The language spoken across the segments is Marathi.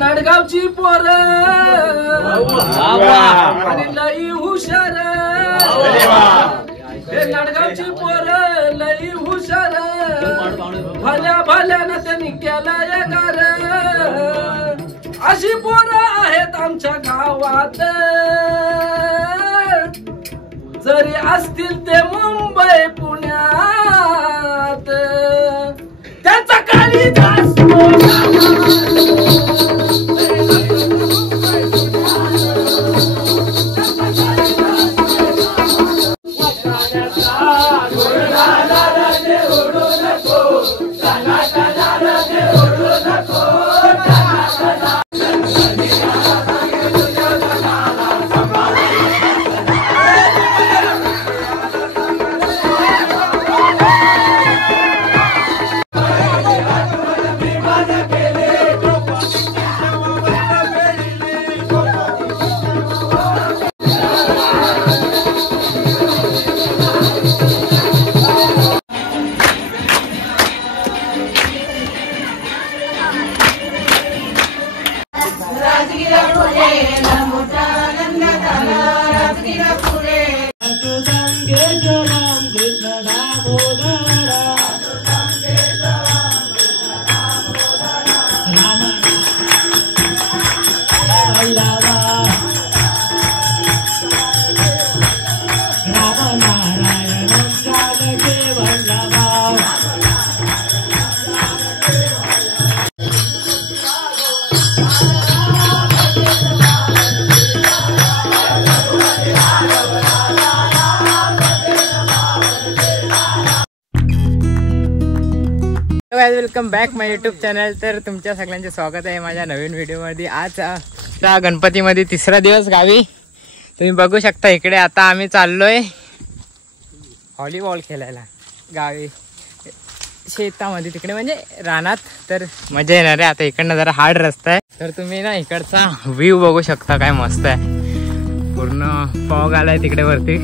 नडगावची पोर आणि लई हुशार, नडगावची पोर लई हुशार, भल्या भल्यानं त्यांनी केलंय गार, अशी पोर आहेत आमच्या गावात, जरी असतील ते मुंबई पुण्यात, त्याचा कालिदास वेलकम बॅक माय यूट्यूब चॅनल। तर तुमच्या सगळ्यांचे स्वागत आहे माझ्या नवीन व्हिडिओमध्ये। आज त्या गणपतीमध्ये तिसरा दिवस गावी। तुम्ही बघू शकता इकडे आता आम्ही चाललोय व्हॉलीबॉल खेळायला गावी शेतामध्ये, तिकडे म्हणजे रानात। तर मजा येणार आहे। आता इकडनं जरा हार्ड रस्ता आहे, तर तुम्ही ना इकडचा व्ह्यू बघू शकता, काय मस्त आहे। पूर्ण फॉग आलाय तिकडे वरती,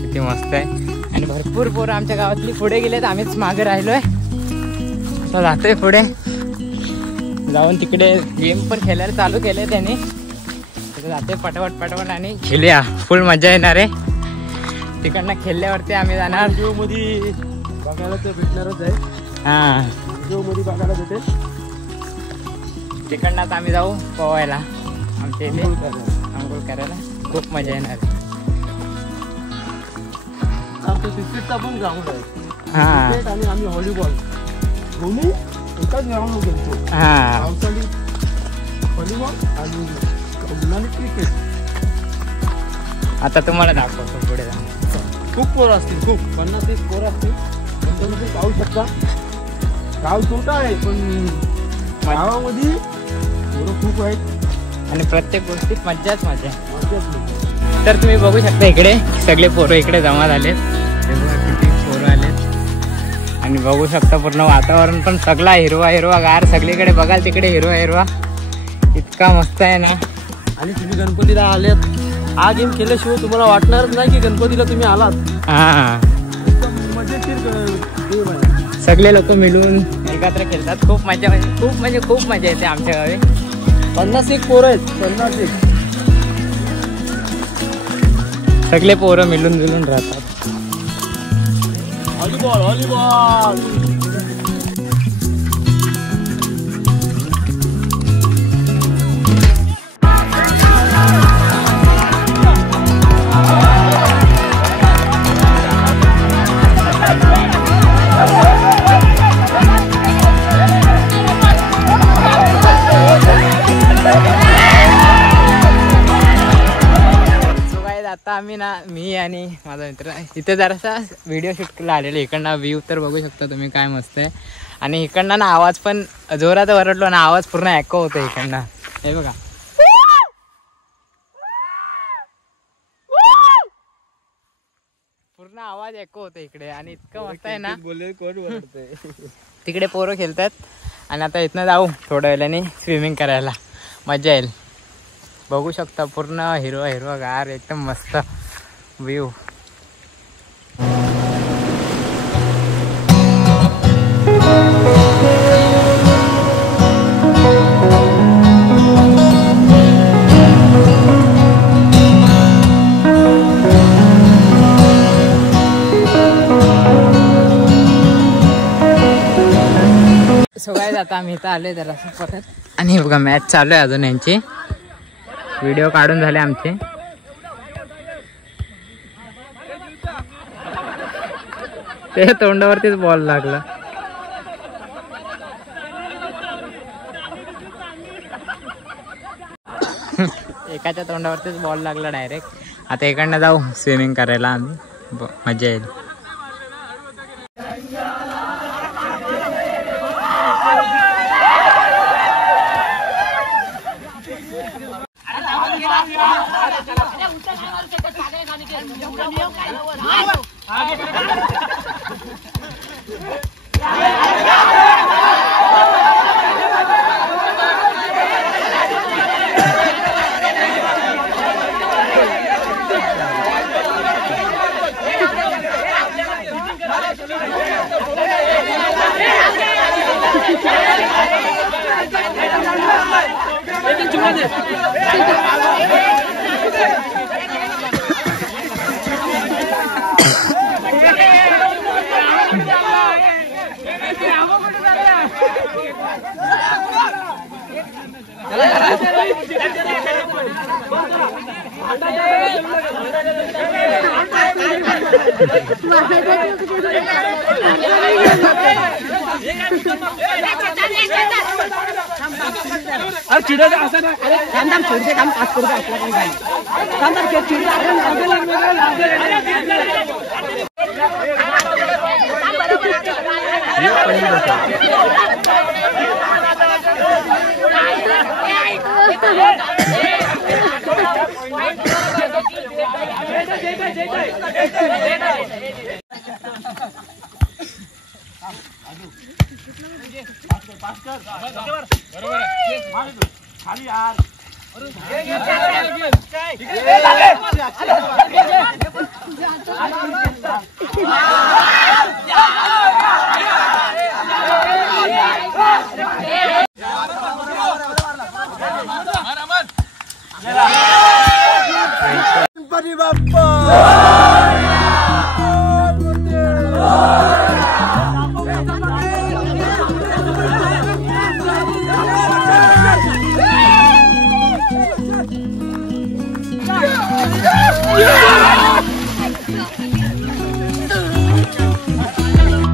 किती मस्त आहे। आणि भरपूर पोरं आमच्या गावातली पुढे गेलेत, आम्हीच मागे राहिलोय। आता जातोय पुढे जाऊन, तिकडे गेम पण खेळायला चालू केले त्यांनी, तिकडे जातोय पटापट पटापट आणि खेळूया, फुल मजा येणार आहे। तिकडनं खेळल्यावरती आम्ही जाणार व्हिडिओ मध्ये बघायला तर भेटणारच आहे। हा, व्हिडिओ मध्ये बघायला भेटेल। तिकडनं आम्ही जाऊ पोहायला आमच्या इथे, आंघोळ करायला, खूप मजा येणार आहे। आमचं क्रिकेटचा पण ग्राउंड आहे। हा, क्रिकेट आणि आम्ही व्हॉलीबॉल दोन्ही एकाच ग्राउंडवर खेळतो। हा, पावसाळी व्हॉलीबॉल आणि उन्हाळी क्रिकेट। आता तुम्हाला दाखवतो पुढे जाऊन। खूप पोरं असतील, खूप 50-30 पोरं असतील। पण तुम्ही पाहू शकता, गाव छोटा आहे पण गावामध्ये पोरं खूप आहेत आणि प्रत्येक गोष्टीत मज्जाच मजा आहे। मजाच तर तुम्ही बघू शकता इकडे सगळे पोरं इकडे जमा झालेत, किती पोरं आलेत। आणि बघू शकता पूर्ण वातावरण पण सगळा हिरवा हिरवा गार, सगळीकडे बघाल तिकडे हिरवा हिरवा, इतका मस्त आहे ना। आणि तुम्ही गणपतीला आल्यात, हा गेम केल्याशिवाय तुम्हाला वाटणारच नाही की गणपतीला तुम्ही आलात। हा, मजेशीर गेम आहे, सगळे लोक मिळून एकत्र खेळतात, खूप मजा, खूप मजा येते आमच्या गावी। 51 पोरं आहेत, 51 सगळे पोरं मिळून मिळून राहतात। व्हॉलीबॉल व्हॉलीबॉल आता आम्ही ना, मी आणि माझा मित्र तिथे जरासा व्हिडिओ शूट केला आलेला। इकडनं व्ह्यू तर बघू शकता तुम्ही, काय मस्त आहे। आणि इकडनं ना आवाज पण जोरात वरडलो ना, आवाज पूर्ण एको होतो इकडनं, हे बघा। पूर्ण आवाज एको होतो इकडे, आणि इतकं मस्त आहे ना। तिकडे पोरं खेळतात, आणि आता इथनं जाऊ थोड्या वेळाने स्विमिंग करायला, मजा येईल। बघू शकता पूर्ण हिरवा हिरवा गार एकदम मस्त व्ह्यू. सो गाईज आता आम्ही इथं आलोय जरा परत आणि बघा मॅच चालू आहे अजून यांची. व्हिडिओ काढून झाले आमचे. ते तोंडावरतीच बॉल लागला. एकाच्या तोंडावरतीच बॉल लागला डायरेक्ट. आता इकडनं जाऊ स्विमिंग करायला आम्ही, मजा येईल.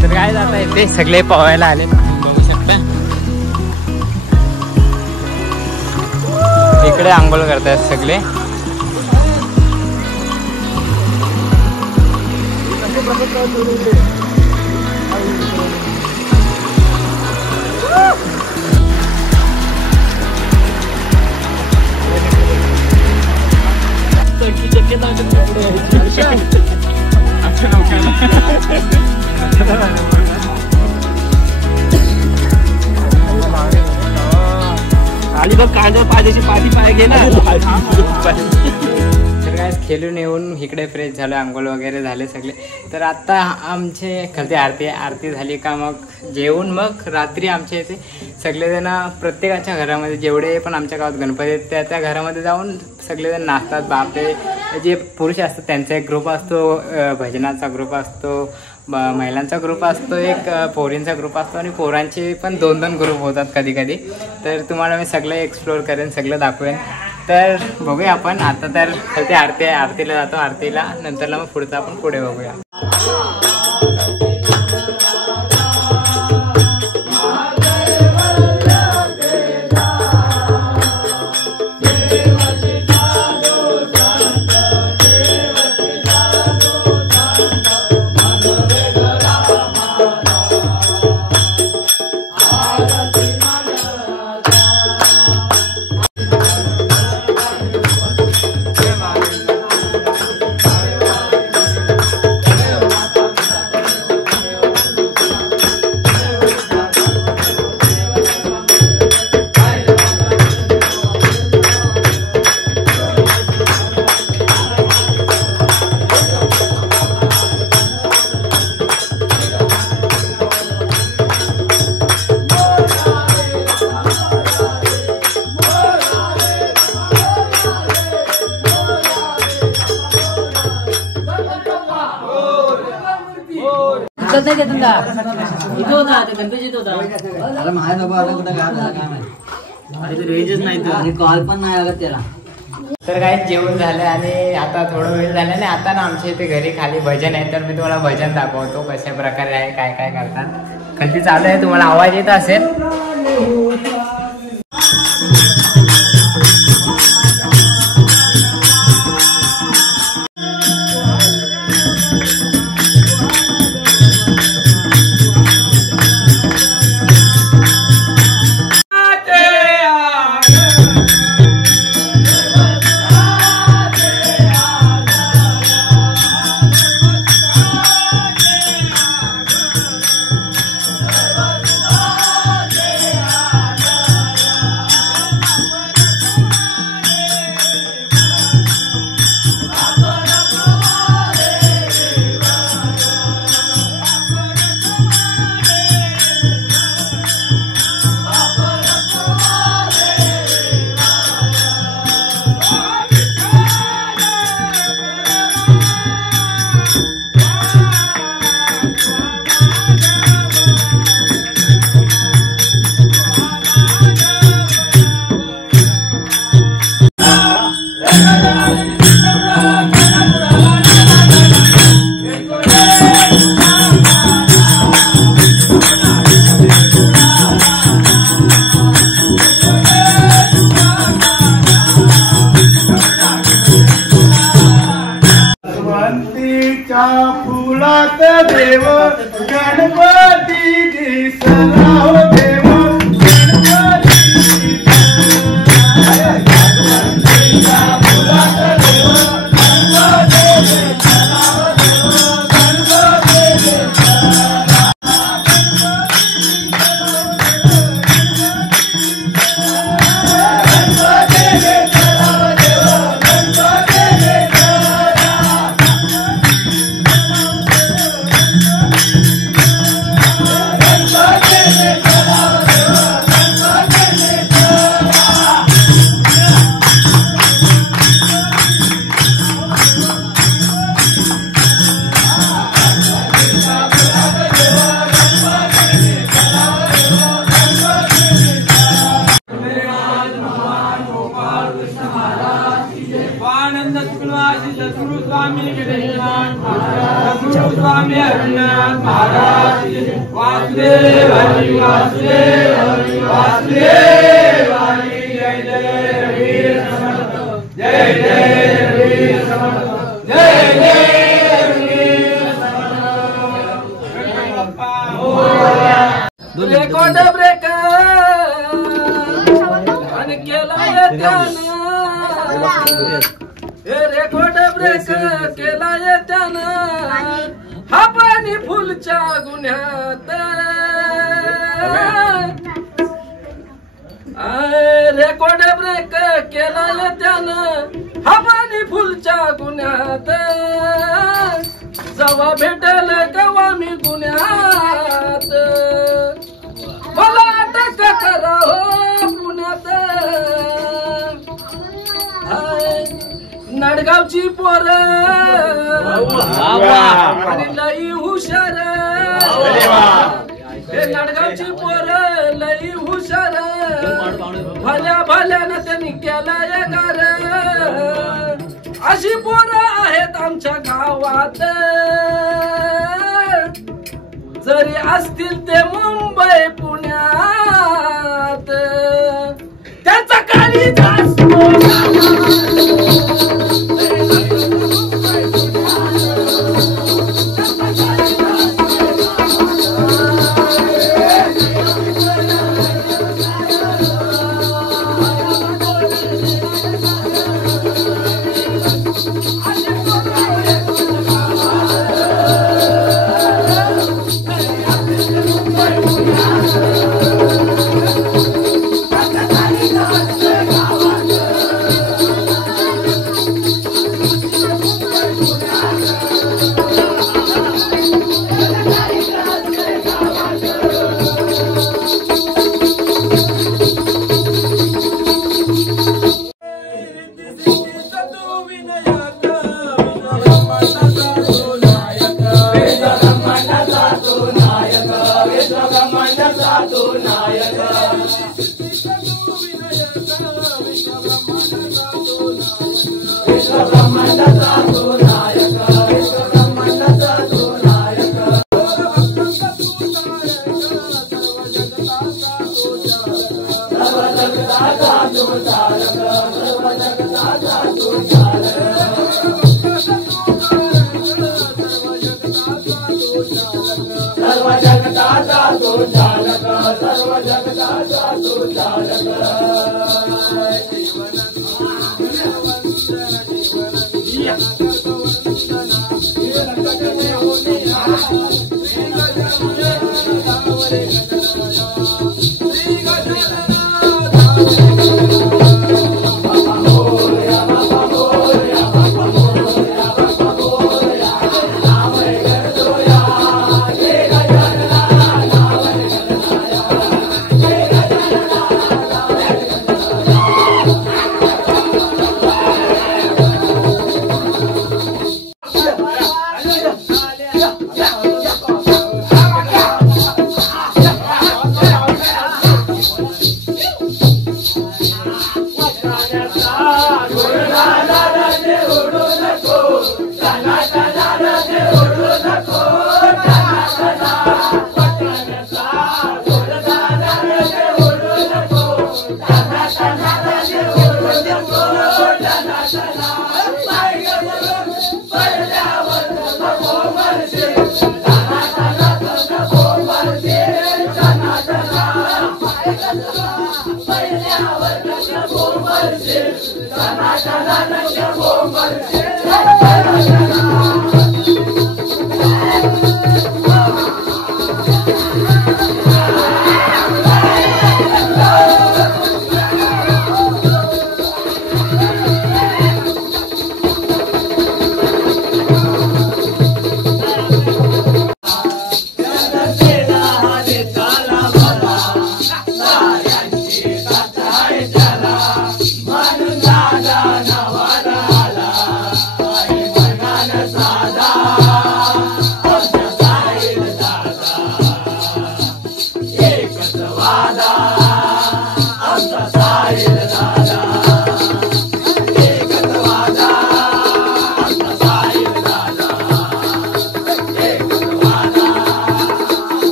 तर काय जाता इथे सगळे पोहायला आले, बघू शकता. इकडे आंघोळ करतायत सगळे. आणि बघ कांदा पाण्याची पाठी पाय घे ना. तर काय खेळून येऊन इकडे फ्रेश झालो, आंघोळ वगैरे झाले सगळे. तर आता आमचे खरते आरती झाली का मग जेवून मग रात्री आमच्या इथे सगळेजण प्रत्येकाच्या घरामध्ये जेवढे पण आमच्या गावात गणपती आहेत त्या घरामध्ये जाऊन सगळेजण नाचतात. बापरे, जे पुरुष असतात त्यांचा एक ग्रुप असतो, भजनाचा ग्रुप असतो, महिलांचा ग्रुप असतो, एक पोरींचा ग्रुप असतो आणि पोरांचे पण 2-2 ग्रुप होतात कधी कधी. तर तुम्हाला मी सगळं एक्सप्लोअर करेन, सगळं दाखवेन. तर बघूया आपण. आता तर ते आरतीला जातो, आरतीला नंतरला मग पुढचं आपण पुढे बघूया. बोलत नाही इथं होता गणपतीत होता रेंजच नाही कॉल पण नाही आला त्याला. तर काय जेवण झालं आणि आता थोडं वेळ झाला आणि आता ना आमच्या इथे घरी खाली भजन आहे. तर मी तुम्हाला भजन दाखवतो कशा प्रकारे आहे काय काय करतात. खाली चालू आहे तुम्हाला आवाज येत असेल. फुलात देव गणपती दिसला देव रेकॉर्ड ब्रेक आणि केला रेकॉर्ड ब्रेक केला त्यानं हा पाणी फुलच्या गुन्ह्यात रेकॉर्ड ब्रेक केला त्यानं हा पाणी फुलच्या गुन्ह्यात जवा भेटल कवा मी गुन्ह्यात मला अटक करा हो पुण्यात नडगावची पोर आणि लई हुशार नडगावची पोर लई हुशार भल्या भल्यानं त्यांनी केलाय गार अशी पोरं आहेत आमच्या गावात जरी असतील ते मुंबई पुण्यात त्याचा काळी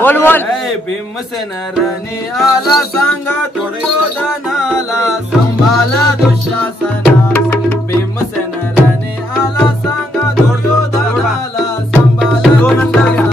बोल बोल. भीमसेन रणी आला सांगा दुर्योधनाला संभाला दुःशासना. भीमसेन रणी आला सांगा दुर्योधनाला संभाला दुःशासना.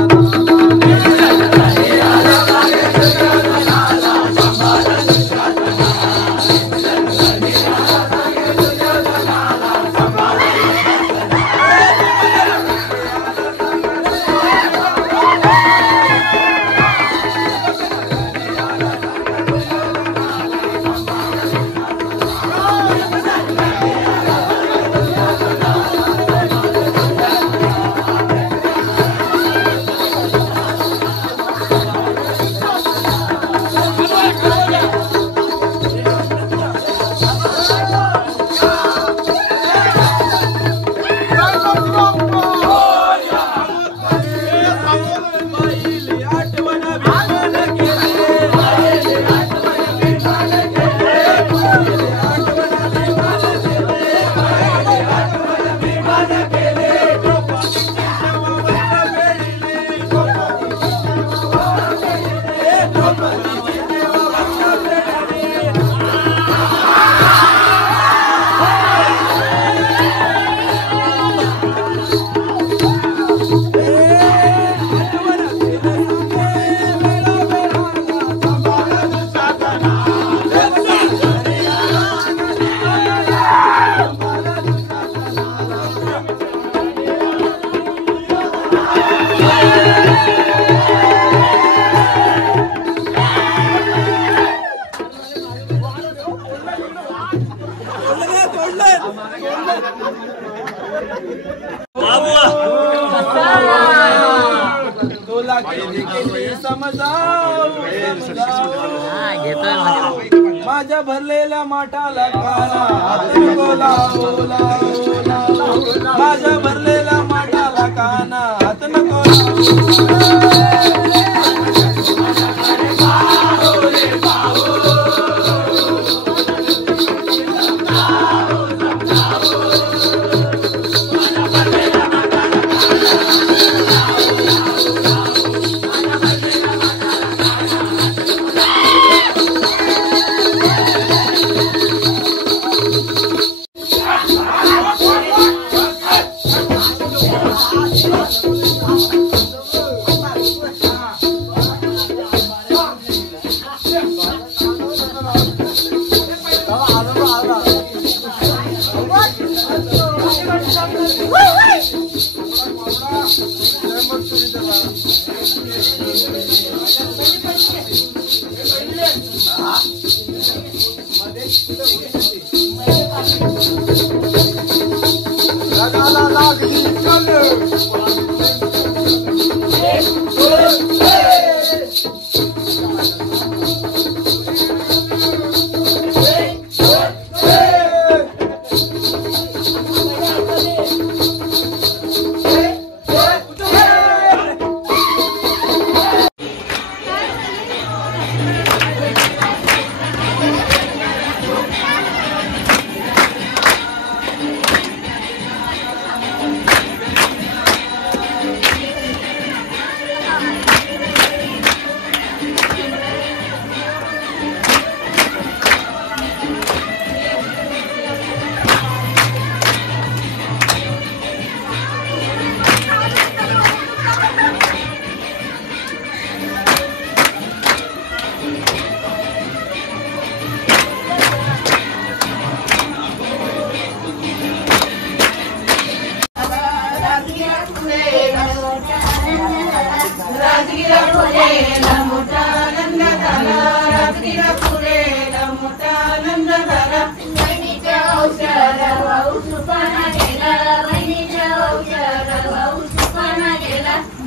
माझ्या भरलेल्या माठाला काना बोला बोला बोला. माझ्या भरलेल्या माठाला काना हात नको.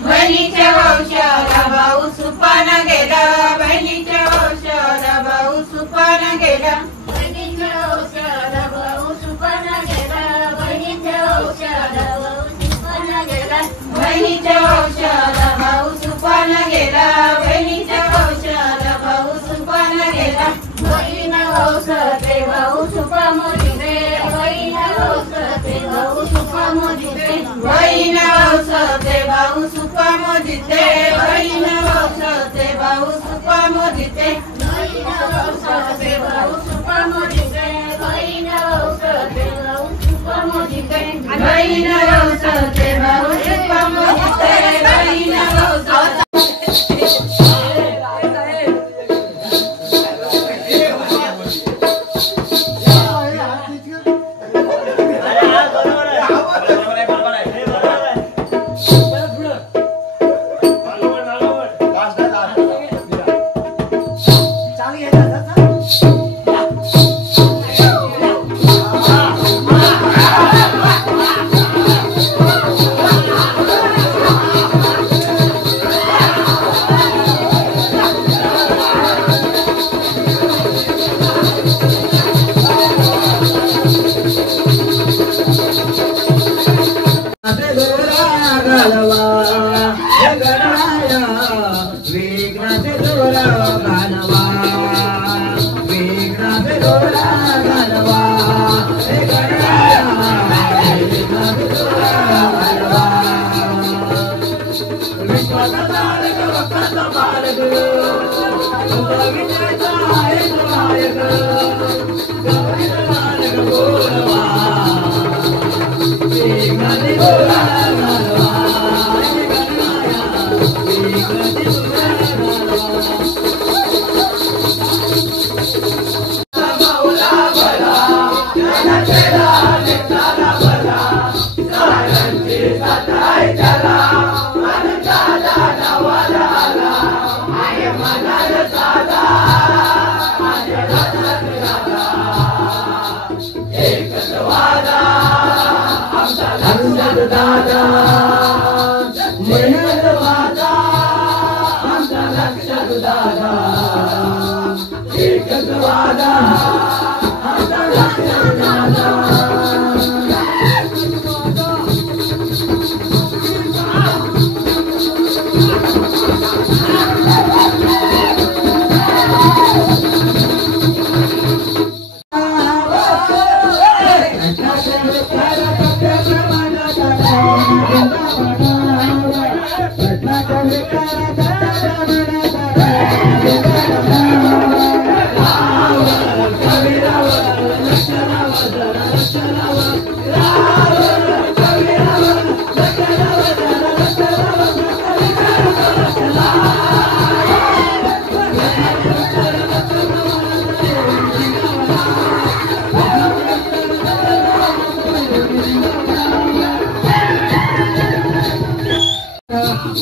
बहिणीच्या वंशाला भाऊ सुपान गेला, बहिणीच्या वंशाला भाऊ सुपान गेला, बहिणीच्या वंशाला भाऊ सुपान गेला, बहिणीच्या वंशाला भाऊ सुपान गेला, बहिणीच्या वंशाला भाऊ सुपान गेला, बहिणीच्या वंशाला भाऊ सुपान गेला, बहीण वंशाचे भाऊ सुपा मोजिते, बहीण वंशाचे भाऊ सुपा मोजिते, बहीण वंशाचे भाऊ सुपा मोजिते, बहीण वंशाचे भाऊ सुपा मोजिते, बहीण वंशाचे भाऊ सुपा मोजिते, बहीण वंशाचे भाऊ सुपा मोजिते, बहीण वंशाचे भाऊ सुपा मोजिते, बहीण वंशाचे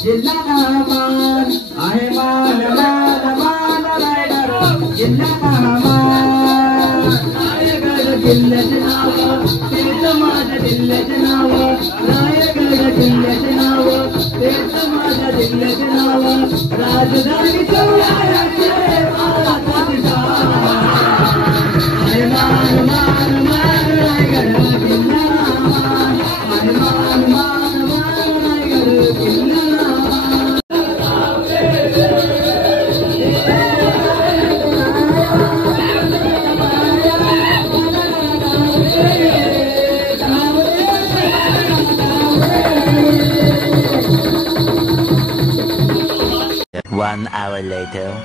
जिल्हा मान आहे मान मान मान रायगड जिल्ह्याचा मान रायगड जिल्ह्याचे नाव तेच माझ्या जिल्ह्याचे नाव रायगड जिल्ह्याचे नाव तेच माझ्या जिल्ह्याचे नाव राजधानी चौदाराचे आहे मान मान मान रायगड जिल्हा मान आहे मान मान मान रायगड जिल्हा One hour later.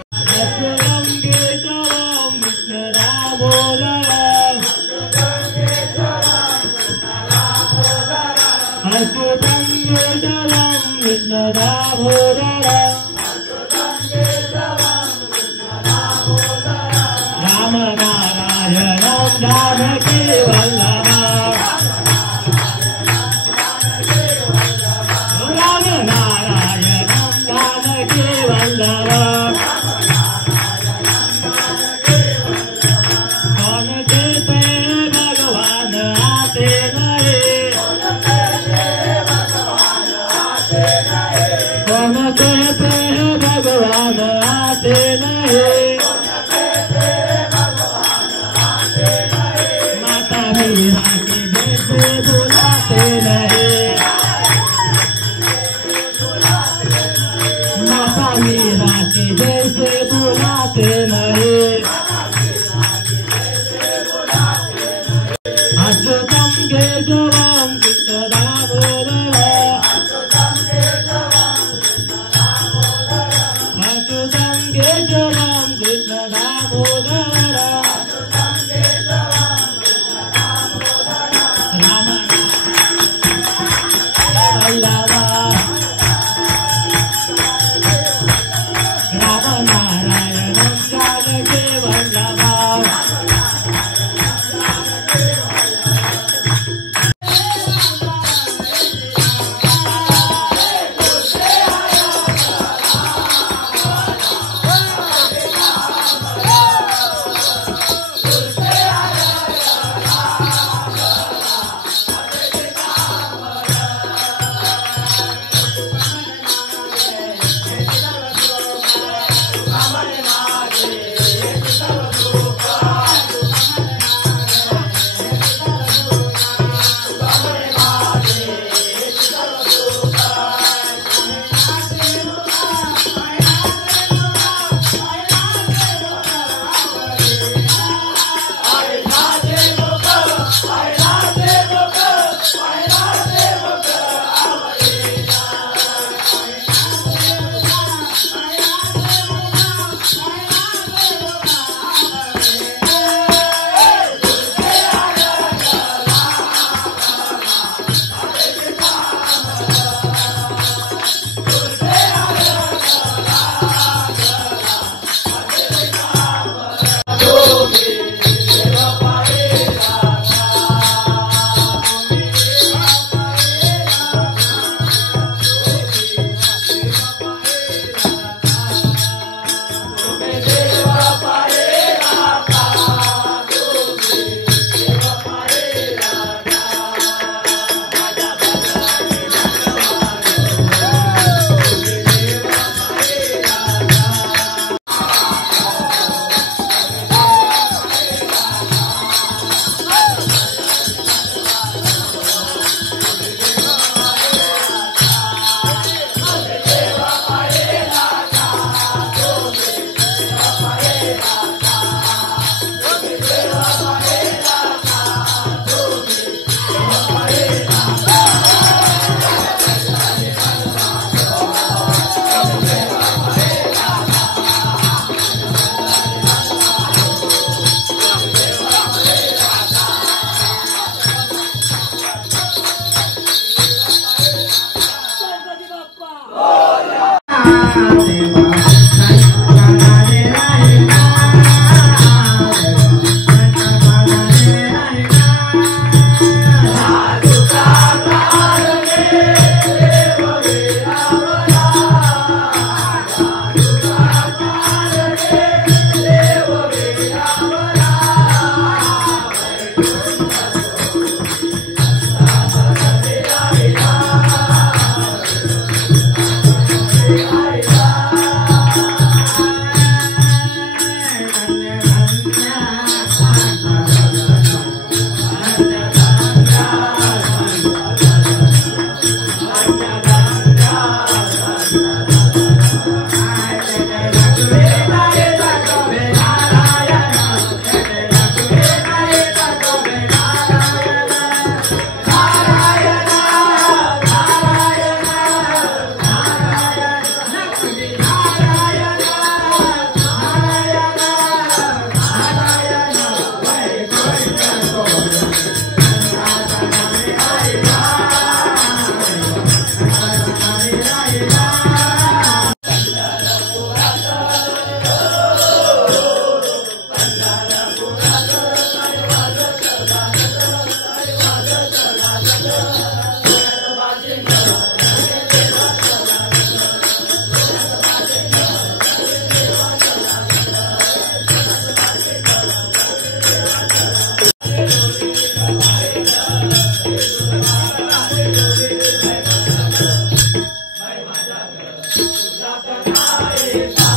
Ram Narayanam Janaki Vallabha Ram Narayanam Janaki Vallabha कौन कहते भगवान आते नहीं कौन कहते भगवान आते नहीं माता मीरा के जैसे बुलाते नहीं माता मीरा के जैसे बुलाते नहीं अच्युतम केशवम कृष्ण दामोदर अच्युतम केशवम कृष्ण दामोदर राम वल्लभा राम नारायणं जानकी वल्लभा रे